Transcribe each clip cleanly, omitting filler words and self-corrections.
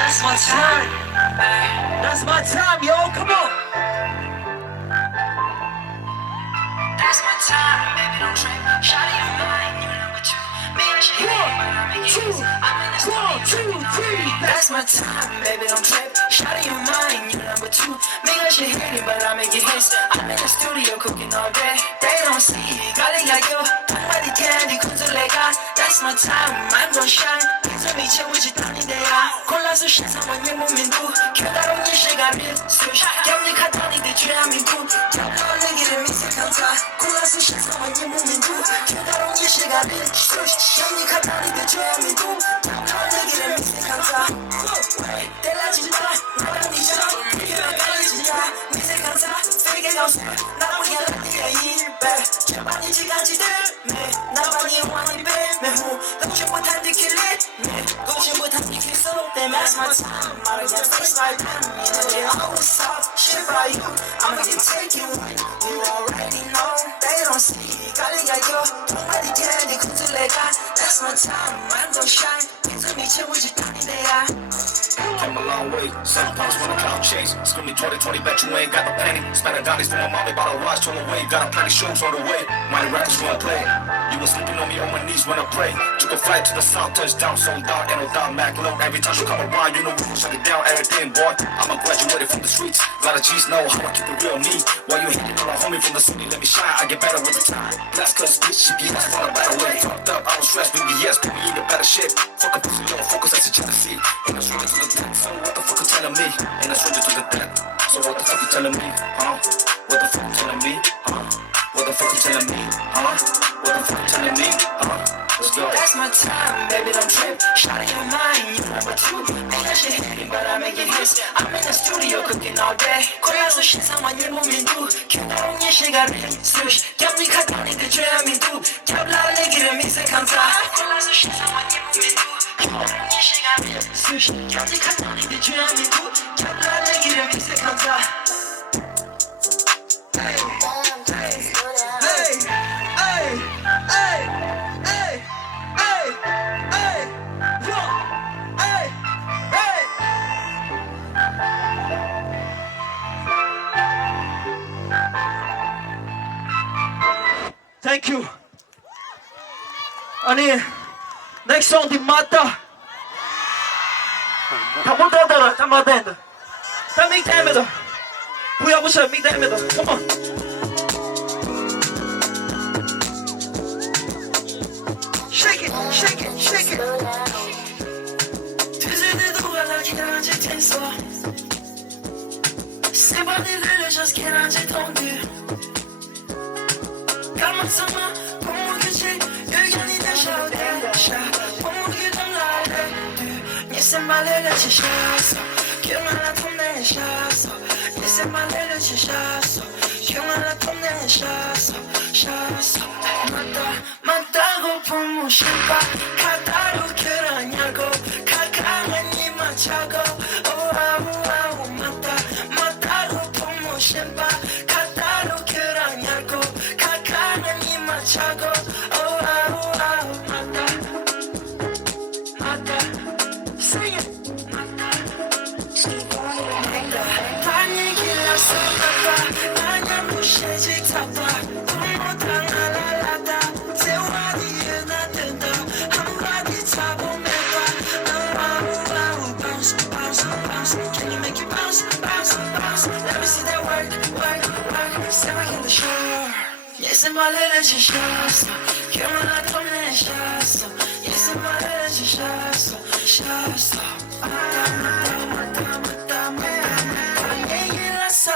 That's my time. That's my time, yo. Come on. That's my time, baby. Don't trip. Shawty, you mine. You number two. Me and she hate, but I make it easy. I'm in the studio. 1, 2, 3. That's my time, baby. Don't trip. Shawty, you mine. You number two. Me and she hate, but I make it hits. I'm in the studio cooking all day. They don't see. Golly, like yo. I'm ready, candy. That's my time. I'm gonna shine. 저 미쳐 오지 않는데야 골라서 신상원의 몸인도 겨다로운 이 시간을 수시 염리카다니 내 죄함인도 잡아온 내 길을 미세강타 골라서 신상원의 몸인도 겨다로운 이 시간을 수시 염리카다니 내 죄함인도 잡아온 내 길을 미세강타 떼라지마 나랑 니자 네가 갈리지냐 미세강타 세계가 없어 나보기 알아야 일배 제발이 지간지들 나만이 원이 매후 너무 못한 느낄래 Goshey with her you so they match my time. I don't get face like them. You know they always soft. Shit by you. I'ma get taken with you already know. They don't see. Golly, like yo. Don't let it get it. Come to let God. That's my time. I'm gonna shine. It's a me chill with you. Came a long way, 7 pounds when the cloud chase. Scream me 20, bet you ain't got no penny. Spend a dollies for my mom, they bought a watch on the way. Got a plenty shoes on the way. Money records won't play. You was sleeping on me on my knees when I pray. Took a flight to the south, touchdown, sold out, ain't no doubt, Mac low. Every time you come around, you know we gon' shut it down, everything, boy. I'm a graduated from the streets. A lot of G's know how I keep it real me. While you hitting on a homie from the city, let me shine. I get better with the time. Blast cause bitch, she get us for a better way. Fucked up, I was stressed, BBS, put me in the better shape. Fuck a pussy, don't focus, that's a jealousy. Ain't no stranger to the death, so what the fuck you telling me? Ain't no stranger to the death, so what the fuck you telling me? What the fuck you telling me? What the fuck you telling me? What the fuck you telling me? Let's go. That's my time, baby, don't trip. Shawty, you mine, you number two. Ain't that shit hitting, but I make it hits. I'm in the studio cooking all day. 골라서 신상만 일몸인도 겨다로운 이 시간을 수시 염리카다니 그 죄함인도 겹라운 내 길을 미세감사 골라서 신상만 일몸인도 겨다로운 이 시간을 수시 염리카다니 그 죄함인도 겹라운 내 길을 미세감사 Thank you. 아니, next song di 맞다. 다 못하더라, 다 맞다. 다 믹다입니다. 부여보셔 믹다입니다. Come on. Shake it, shake it, shake it. 뒤질때도 연락이라지 텐서. 세 번이 들려줘서 걔나지 돈들. 까먹잖아 공무기지 의견이 다셔 대샤 공무기 좀 나래 니세 말을 치셨어 경하나 돈 내셨어 니세 말을 치셨어 경하나 돈 내셨어 셨어 맞다고 부모심바 가다로 그러냐고 가까운 이 맞춰고 오아우아우 맞다고 부모심바 가다로 그러냐고 차고 오아오아오 맞다 sing it 맞다 반 얘기라서 맞다 아냐 무시지 타봐 부모당 알아라다 세월이 나든다 한마디 잡으면 봐 오아오아오 bounce bounce bounce can you make it bounce bounce bounce let me see that work 생각 in the shore 예스 말을 주셨어 결혼한 돈 내셨어 예스 말을 주셨어 셨어 맞다 얘기라서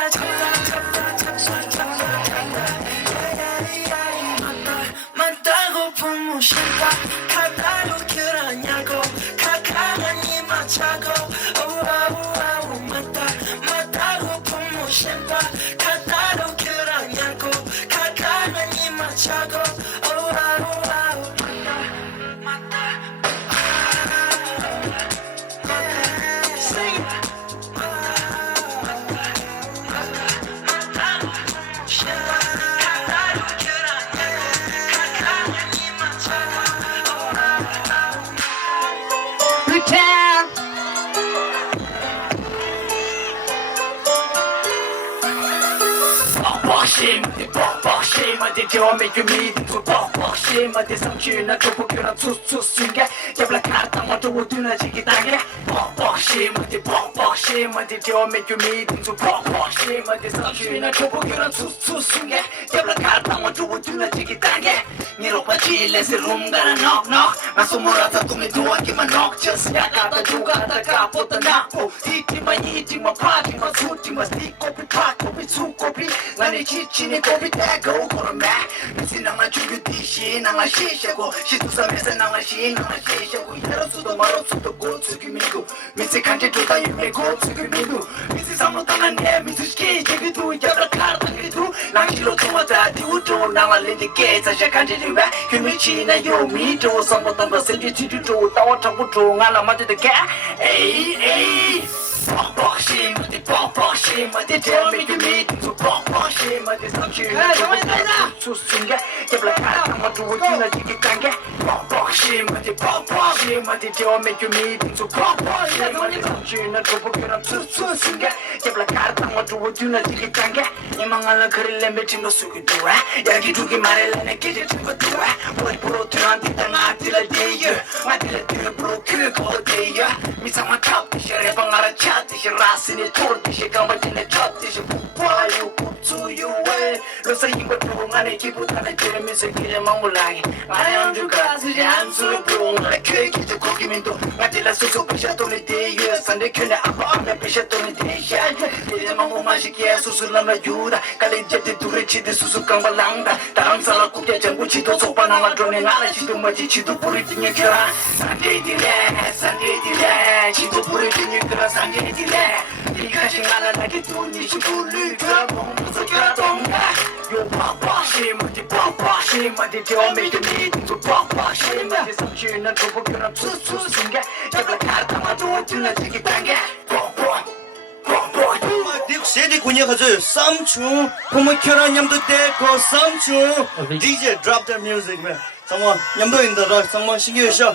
맞다고 부모심바 가다로 그러냐고 가까운 이 맞춰고 오아오아오 맞다고 부모심바 가다로 그러냐고 차고 오아오아오 맞다 sing 뻑뻑심한테 뻑뻑심한테 make you meet 또 뻑뻑심한테 상추나 조폭이랑 투투순게 잡라카 땅만 두고 두나지기 당해 뻑뻑심한테 뻑뻑심한테 make you meet 또 뻑뻑심한테 상추나 조폭이랑 투투순게 잡라카 땅만 두고 두나지기 당해 니로빠 질레스 룸가라 knock 마소무라타 뚱이 도와기만 knock just 야가다 조가다 까포다 나포 티티만 이티만 파티만 수티만 스티코피 파코피 수코피 나니 지치니 코피 대고 걸어매 미친 낭만 죽유디시 낭만 시sha고 시투삼에서 낭만 시 낭만 시sha고 야로수도 마로수도 고츠기미고 미치 칸제 조다 유메 고츠기미고 미치 삼로 땅안에 미치 스키 제기도 야라 카르당기도 낭실로 통화다 디우도 낭만 린디게 자샤 칸제 리베 휴미치나 요미도 삼보탄 바센지 지주도 따와 타고도 ngala 맞지게 에이 뻑뻑심한테 뻑뻑심한테 make you meet 또 뻑뻑심한테 상추나 투순게 잡라카 땅만 두고 두나지기 당게 뻑뻑심한테 뻑뻑심한테 make you meet 또 뻑뻑심한테 상추나 조폭이랑 투순게 잡라카 땅만 두고 두나지기 당게 이망할라 그릴래 맺힌 거 수기도와 여기 두기 말할래 깨질 친구도와 우리 프로트한테 땅 아들을 대여 아들을 대여 프로 그거 대여 미상한 탑티셔 해방 알아차 Tishi rasini tortishi kamatine chatishi pupayu kupsuyuwe Losa yimba prungane kibutane tiramisu kire mamulagi Ayam juga siji ansuru prungane kwe kiti kokiminto Ngatila susu pishatoni deyo Sande kyune apa amne pishatoni deyo Tije mamu mashikia susu lama yuda Kali jeti turi chidi susu kambalangda Tarang sala kukya jangu chito sopa nanga drone ngala chidu maji chidu puri tinye kira Sande dire chidu puri tinye kira Sande dire 이가시 날아나게 돈이 시불리가 몸부서 가던가 요 뻑뻑심한테 뻑뻑심한테 make you meet 또 뻑뻑심한테 상추나 조폭이랑 투투순게 약간 가다마도 두나지기 당게 뻑뻑 세디 군역하죠 쌈추 포모켜라 냠도 되고 쌈추 DJ drop the music man someone 냠도 인더라 someone 신기해셔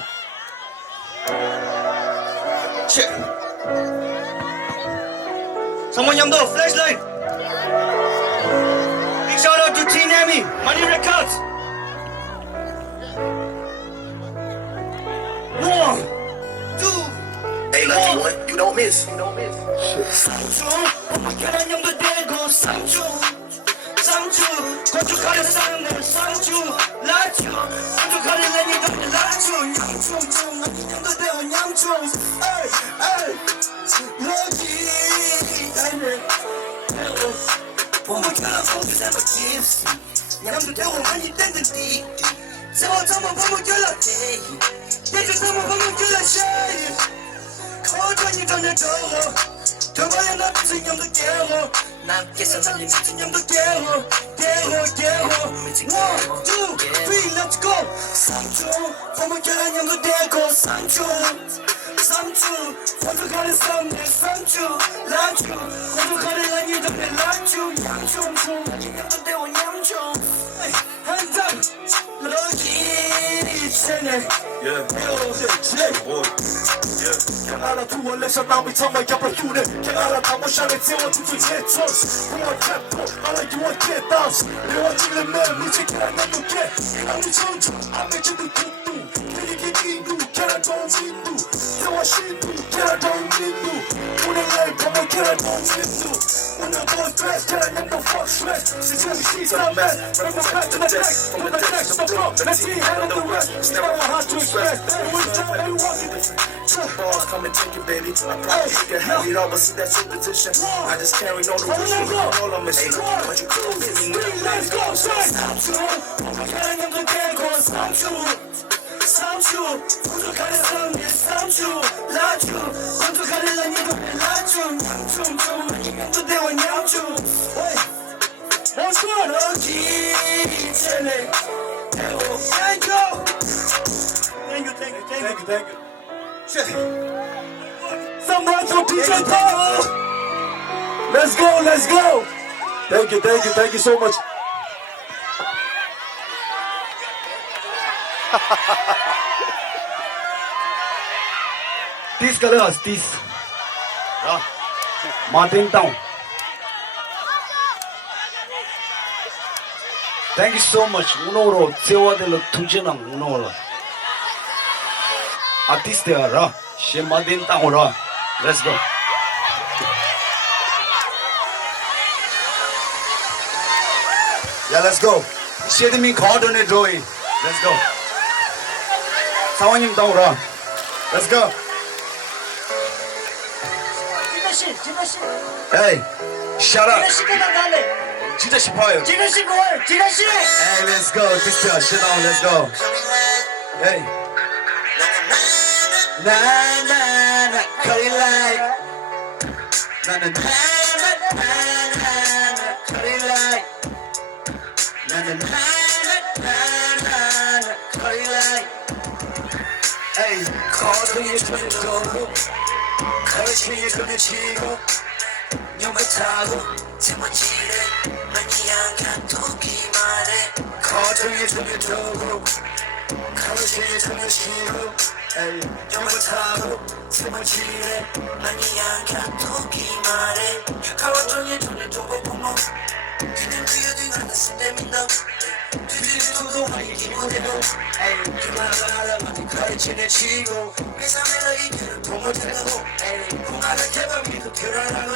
Someone yamdo flashlight. Big shout out to Teen Amy, Money Records. 1, 2. Hey, lucky one, you don't miss. Samchu, 어머니랑 yamdo 되고 Samchu, Samchu, 건축하려 사는 Samchu, 라추, 건축하려 내니도 라추, 냠추, yamdo 되고 냠추, 에이, Lucky. 포모켜라 포기자 버티스 냠도 되고 많이 땡든디 저만 포모켜라 대주 저만 포모켜라 샤이 거전이 전혀 저거 저번에 나 미친 냠도 깨워 남께서 살린 미친 냠도 깨워 1, 2, 3, let's go 삼촌 포모켜라 냠도 되고 삼촌 건조가는 썸네 삼촌 라추 건조가는 아니던 내 라추 양촌촌 양도 대워 냠촌 한잔 Lucky Tsering Can't 알아 두원래서 남이 정말 겹어두네 Can't 알아 다모샹에 태워주지 제촌 공원 캡포 알아 유원게 다운스 레와질레 맨 미치게라 남도게 남이 천주 안매주도 뚝뚝 되게 인두 캐라 동인두 태워 신두 캐라 동인두 오늘 날 보면 캐라 동인두 오늘 보는 드레스 캐라 냠도 fuck stress 시즌이 시사맨 remember back to the next from the next the flow let's see how the rest step on how to express every time we walk in the balls come and take it baby I probably get heavy all but see that's your position I just carry no the vision all I'm missing but you could hit me let's go 삼촌 포모켜라 냠도 되고 삼촌 건조가는 썸네 삼촌 라추 건조가는 아니도 라추 냠촌촌 냠도 되고 냠촌 Let's go, Lucky Tsering. Thank you. Thank you. Someone from DJ Power. Let's go. Thank you so much. This color is this. Martin Town. Thank you so much. Unoro Tsewadelo Tujina Unora. Artisteara. Shemadin Taura. Let's go. Yeah, let's go. Shedimi Cordon Joy. Let's go. Sawanim Taura. Let's go. Hey, shut up. 진짜 싶어요. Hey, let's go. Sister, shut down. Let's go. Hey. Na na na, cut it like. Na na na na na na, cut it like. Na na na na na na, cut it like. Hey, call to you to the door. 가르치니 그르치고 욕을 타고 제멋지게 많이 양간 두기만해 거둥이 등을 두고 가르치니 그르치고 욕을 타고 제멋지게 많이 양간 두기만해 거둥이 등을 두고 보면 그냥 그여도 나는 쓴데민다 뒤집어도 하이기 못해도 그만하라 많이 가르치네 치고 회사매너 이겨를 못해도 공학을 제발 믿고 결혼하고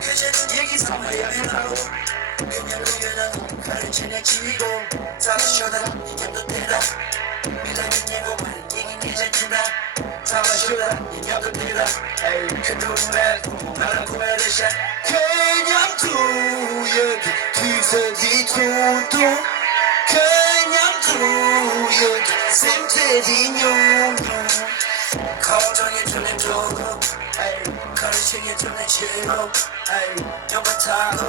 그제는 얘기 삼아야 해나고 그냥 그여는 가르치네 치고 사라셔다 이견도 되라 미래는 예고 많은 얘기 이제는다 사라셔다 이견도 되라 그 눈에 나라고 해야 되셔 그냥 두여 뒤서디 퉁퉁 그냥 두여 샘태디 뇽뇽 거정이 눈에 두고 가르치니 눈에 치고 영화 타고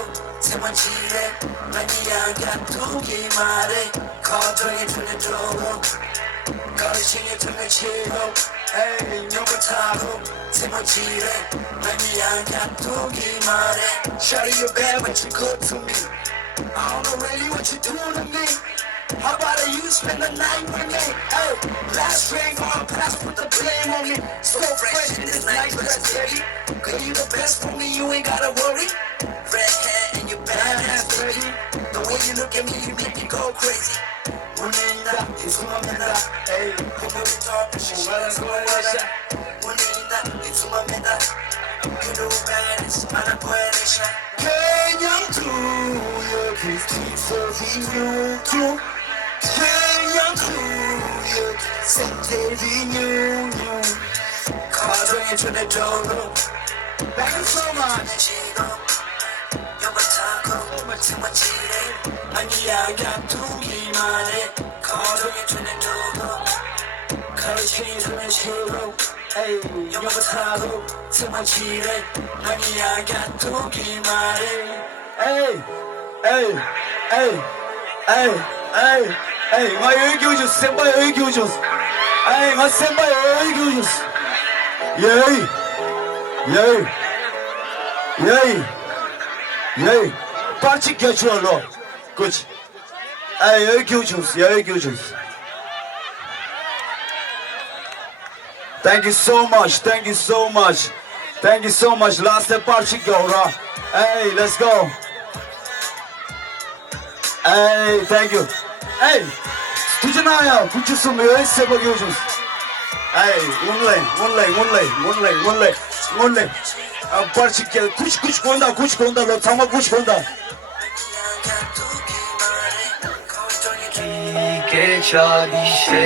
세먼지에 많이 양간 두기 말해 거정이 눈에 두고 가르치니 눈에 치고 영화 타고 세먼지에 많이 양간 두기 말해 Shawty you're bad but you're good to me I don't know really what you're doing to me How about you spend the night with me? Hey, last ring on pass, put the blame on me. So fresh in this night dress, baby. Cause you the best for me, you ain't gotta worry. Red hair and your bad ass, baby. The way you look at me, you make me go crazy. Munenda, it's my menda. Hey, come on, talk, she's let's go, let's go. Munenda, it's my menda. You know bad, it's my poetic. 그냥 두여 그 뒤서지 뇽뇽 그냥 두여 샘태디 뇽뇽 가정의 전에 도로 백은소만 지고 욕을 타고 세먼지에 많이 야간 두기만 해 가정의 전에 도로 가르치니 전에 치고 욕을 타고 세먼지에 많이 야간 두기만 해 에이 에이 에이 에이 에이 에이 마 여기 교주스 센바 여기 교주스 에이 마 센바 여기 교주스 예이 예이 예이 예이 빠치 개추얼로 그치 에이 여기 교주스 여기 교주스 Thank you so much, thank you so much, thank you so much. Last party go, right? Hey, let's go. Hey, thank you. Hey, tujanaya, kuchusum yoy seba gyojus. Hey, one lay. Party ke kuch konda lo tama kuch konda. Ki chadi she.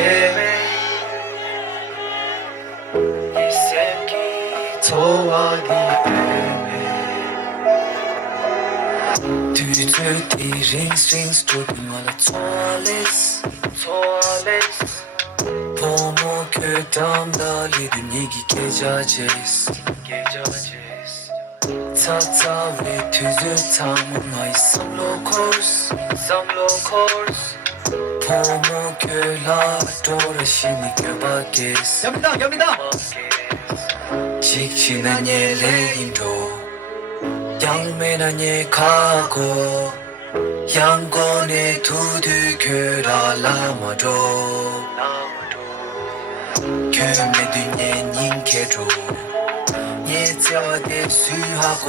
Strings dropping on the toilets 보모 교담다 리듬 얘기 계좌제스 차차 왜 뒤즈탐은 나이 some locals 보모 교라 도라시니 교바게스 엽니다 직진한 예레인도 양면한 예가고 양권의 두들겨라 라마도 겸해둔 예님께도 예자대 수하고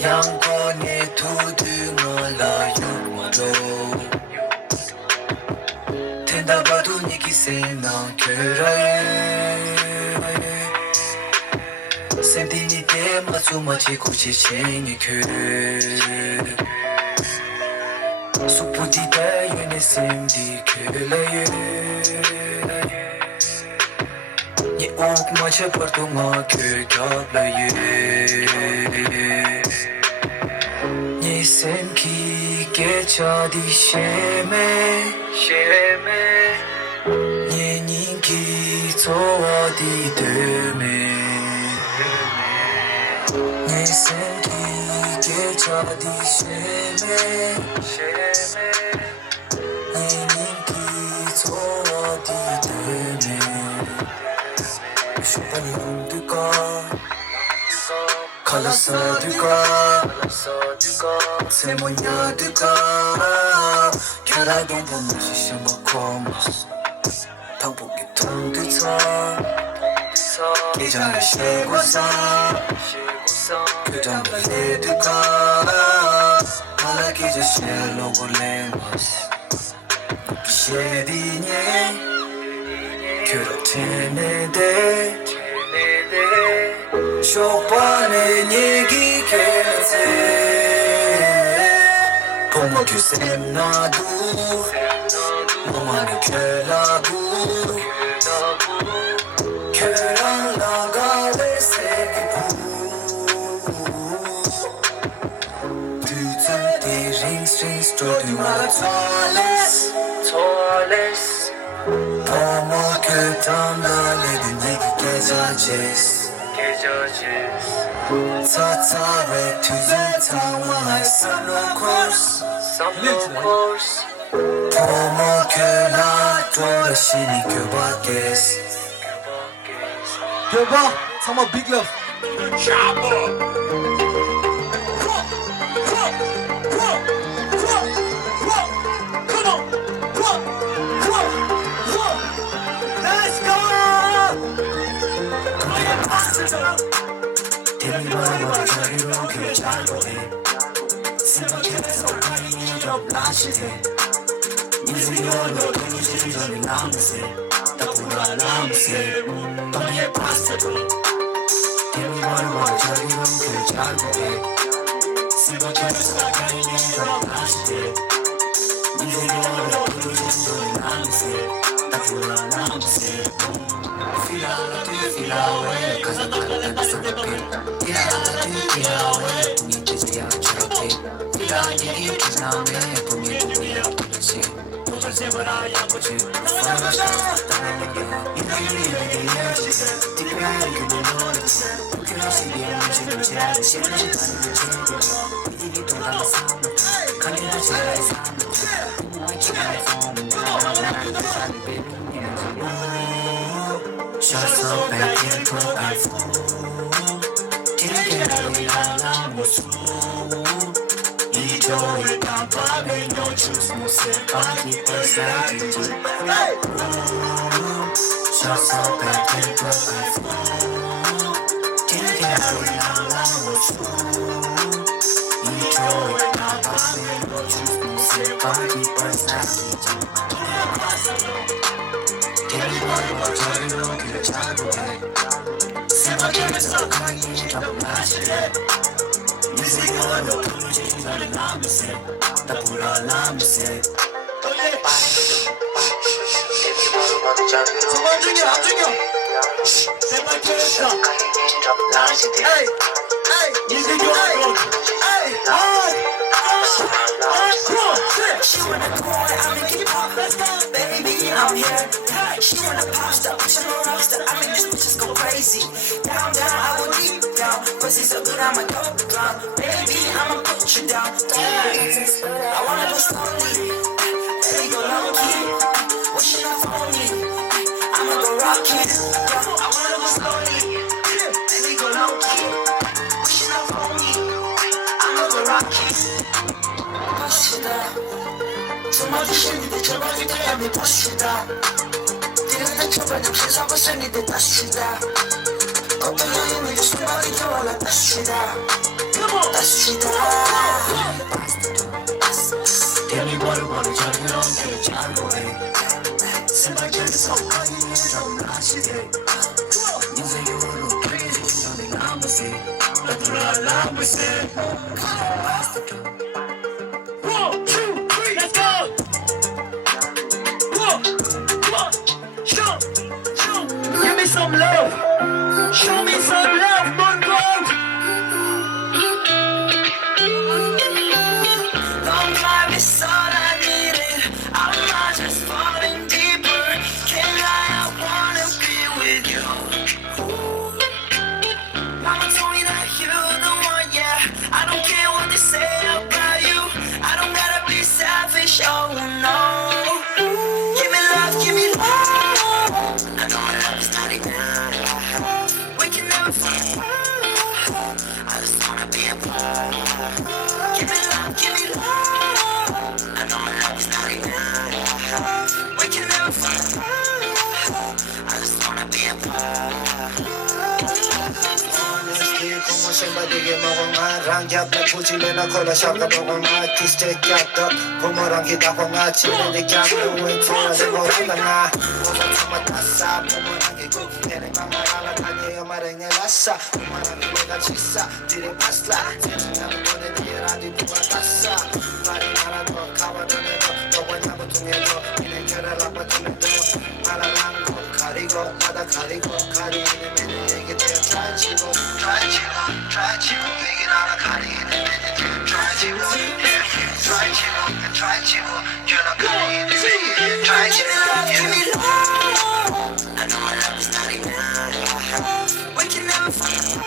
양권의 두둥어라 육만 로 텐다 봐도 니기 생각 그라예 샘디니 때 마주마치 고치시니 그 수포디다 유네 샘디 그라예 니 옥마치 버동아 그 겹라예 니 샘기 깨쳐디 쉐메 니 닌기 좋아디 드메 니 샘기 깨쳐디 쉐메 니 닌기 좋아디 드메 슈퍼니 홈드가 칼라서 두가 세모냐 두가 결하동 보는 시선 먹고 방법이 통드쳐 이전에 쉬고서 그전 내 두가 말하기 젤로 골레모스 쉐디니 그렇테네데 쇼파는 얘기 개세 봉어 규셈 나도 몽환을 결라고 결랑 나가 왜 세기부 두잔디 링스트링 스토리 말아 토레스 봉어 결정 나는 얘기 개자제스 Tatare to the town like summer course Pomo kela dorashini kubakes 대박 상마 big love 대미와와 자유로 그 자유해 생각해서 가인이 좀 라시해 인생으로 동시전이 남으세 따분한 남으세 너의 파스타도 대미와와 자유로 그 자유해 생각해서 가인이 좀 라시해 인생으로 동시전이 남으세 따분한 남으세 Feel away, cause I'm not gonna be so happy. Feel away, need to see how you feel away, you can now me, put me to me up to the sea. Don't say what I am, but you find yourself down again. You know you need the energy, deep down you can know it. You can see the emotion in the air, the shit that you're trying to change. You don't understand it, can't you not say it's happening? I can't phone, I'm not trying to baby. Just so back into my phone Taking away all my soul 이조에 깜빡이 너 choose 모습 어디 벌써지 Just so back into my phone Taking away all my soul 이조에 깜빡이 너 choose 모습 어디 벌써지 대미와와 자유로 그 자유해 생각하면서 가인이 좀 라시해 인생으로 동시전이 남으세 따분한 남으세 정말 중요해 안 중요해 생각해서 가인이 좀 라시해 인생으로 She wanna go and I make it pop. Baby, I'm here. She wanna pop star, she wanna rock star. I make these bitches go crazy. Down, I will deep down. Pussy so good, I'ma go drown. Baby, I'ma put you down. I wanna go slowly. Baby, go low key. Wishing up on me. I'ma go rockin'. I wanna go slowly. Baby, go low key. Wishing up on me. I'ma go rockin'. 정말 신인데 저번에 태양이 다시다 뛰는데 저번에 세상과 생인데 다시다 어떤 여인이 순간이 좋아라 다시다 다시다 대미 allow me say. 1, 2, 3, let's go. Show. Give me some love. Show me some love, Mundgod. Long life is all I needed. I'm not just falling deeper. Can't lie, I wanna be with you. Mama told me that you're the one, yeah. I don't care what they say about you. I don't gotta be selfish, oh no. Give me love, give me love. I know my love is not enough. We can never fall. I just wanna be a part. Give me love, give me love. I know my love is not enough. We can never fall. I just wanna be a part. Como siempre dije 먹어 말랑 겹에 부질레 나 콜라 샤카 먹어 말 키스테 겹도 고모랑 기타 홍아 치는데 겹도 왜 틀어서 모른다 나 고모 참아 따싸 고모랑 기고 내내 맘을 알아다녀요 말행에 라싸 고모랑 내가 치싸 뒤를 봤싸 세상을 보내 뒤에 라디 누가 따싸 말이 말아도 가와도내도 너와 보통해도 이내 결을 아파주면도 말하라는 거 가리고 나다 가리고 가리는 매니에게 대어 잘 치고 Try to make it out of Kari in a minute. Try to, you're not Kari in a minute. Try to, give me love. I know my love is not enough. We can never fall.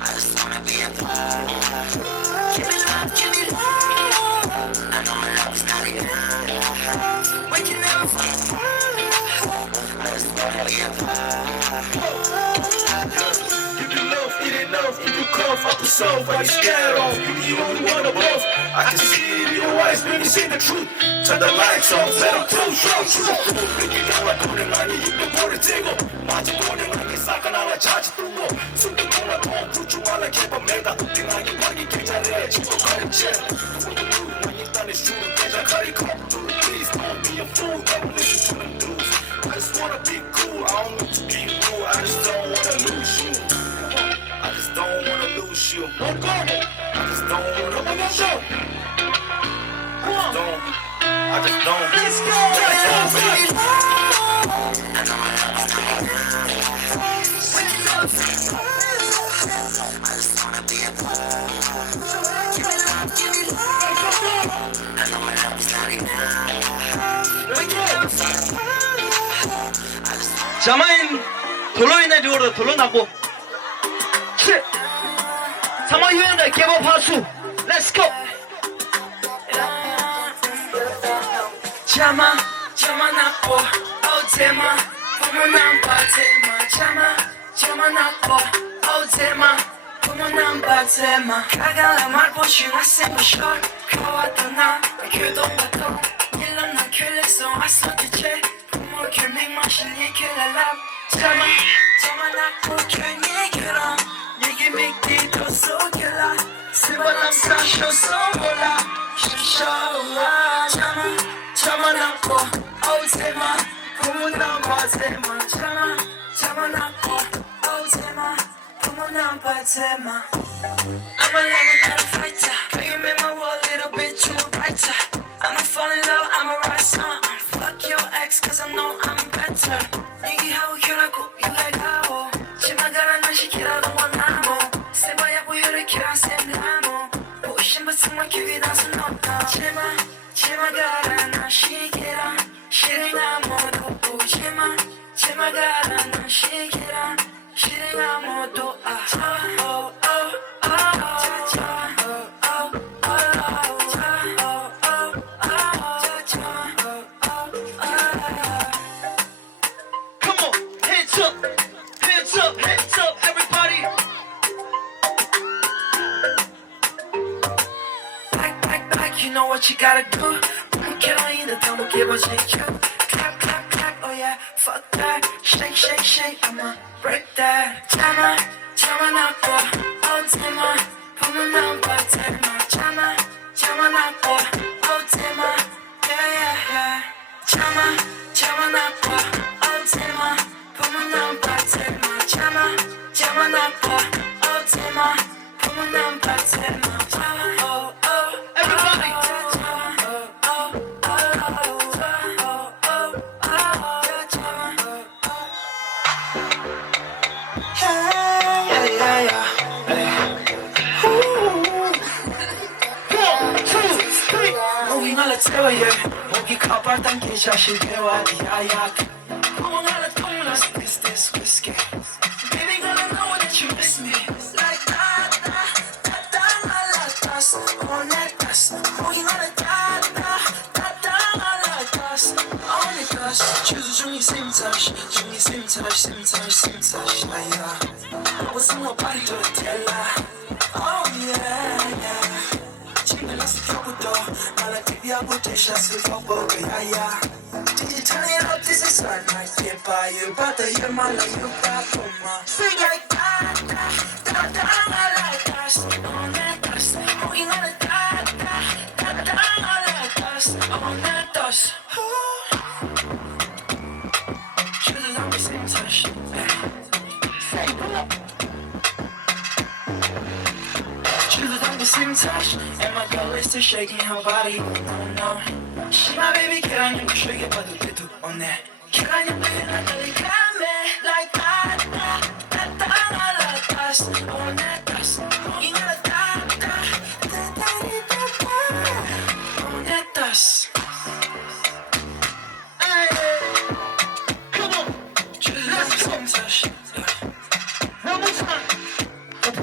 I just wanna be a part. Give me love, give me love. I know my love is not enough. We can never fall. I just wanna be a part. It enough, if you cough up yourself, why you scared off? You the only one above. I can see it in your eyes when you say the truth. Turn the lights off, let them close your eyes. Making out like golden line, you can put it tingle. Magic golden line, it's not gonna let charge through more. So the corner don't put you on like keep a mega. Thing on your body, get your head, you go cut it check. For the mood, when you done it's true, get your cut it come through. Please don't be a fool, don't listen to them dudes. I just wanna be cool, I don't need to be rude. I just don't wanna lose you. I just don't wanna lose you. I just don't wanna lose you. I just don't. Let's go. I know my love is not enough. When you love me, I just wanna be a part. Give me love, give me love. I know my love is not enough. When you love me, I just wanna. 자마인 돌로인의 류로 돌로나고 사마 유엔의 개법 하수 Let's go Chama napo, oh tema, como namba tema. Chama napo, oh tema, como namba tema. 가갈라 말 보시 왔으면 short, 그와도 나 교동바도 일론 난 킬렉송 왔어 대체 부모 결맹 마신 얘기랄랍. Chama napo 괜히 결혼 얘기 믿기도 속일라. 스바람 사쇼 소몰라 슈쇼와 Chama napo, oh tema, como namba tema. Chama napo, oh tema, como namba tema. I'm a lover, not a fighter. But you make my world a little bit too brighter. I'ma fall in love, I'ma rise on. Fuck your ex, cause I know I'm better. 얘기하고 결하고 유해가고 지나가라 난 시키라도 원하고 세바야 보여를 키라 셈나무 보신 벗은 기회 다수 높다 제발 가라 난 시키라 실행 아무도 보지마 제발 가라 난 시키라 실행 아무도 Come on, hands up, hands up, hands up, everybody. Like you know what you gotta do. I'm killing the time, I'll give a shake you. Clap, clap, clap, oh yeah, fuck that. Shake, shake, shake, I'ma break that. Chama napo, oh tema, como namba tema. Chama napo, oh tema, yeah. Chama napo, oh tema, como namba tema. Chama napo, oh tema. drama. Come on now, that's it. Oh, oh, Everybody. 목이 날라 태워요 목이 가발단 게 자실 대화 야야 Come 날라 통나서 this whiskey Baby girl I know that you miss me Like da 날라 tas 오늘 tas 목이 날라 da 날라 tas 오늘 tas 주주 중이 심타시 야야 What's in my body do it tell Oh yeah 지금에서 켜부터 말라 TV하고 대샷을 켜보고 야야 Did you turn it up? This is not nice Get by you but the year my life you got from my Sing like da I like us On that dust Moving on the da I like us On that dust Should've done the same touch Say pull up Should've done the same touch And my girl is still shaking her body Oh no She my baby 계란 좀 쉬게 봐도 돼도 없네 계란 좀 빼나 달리 가네 Like da I like us On that dust Moving on the da On that dust Hey. Come on. Let's go. One more time.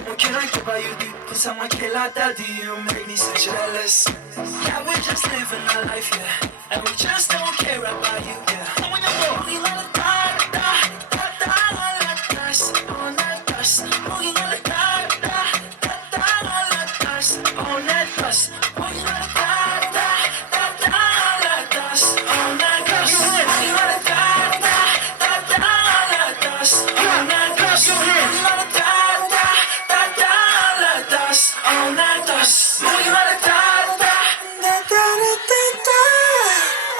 What can I give you? Cause I'm a killer daddy, you make me so jealous. Yeah, we're just living our life, yeah. And we just don't care about you, yeah. Come on, y'all. We love da like us, on that dust. We love da like us, on that dust. We love da like us, on that dust. We love da like us, on that dust. We love on that dust, moving on the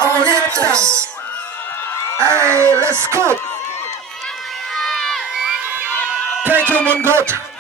on that dust. Hey, let's go. Thank you, Mundgod.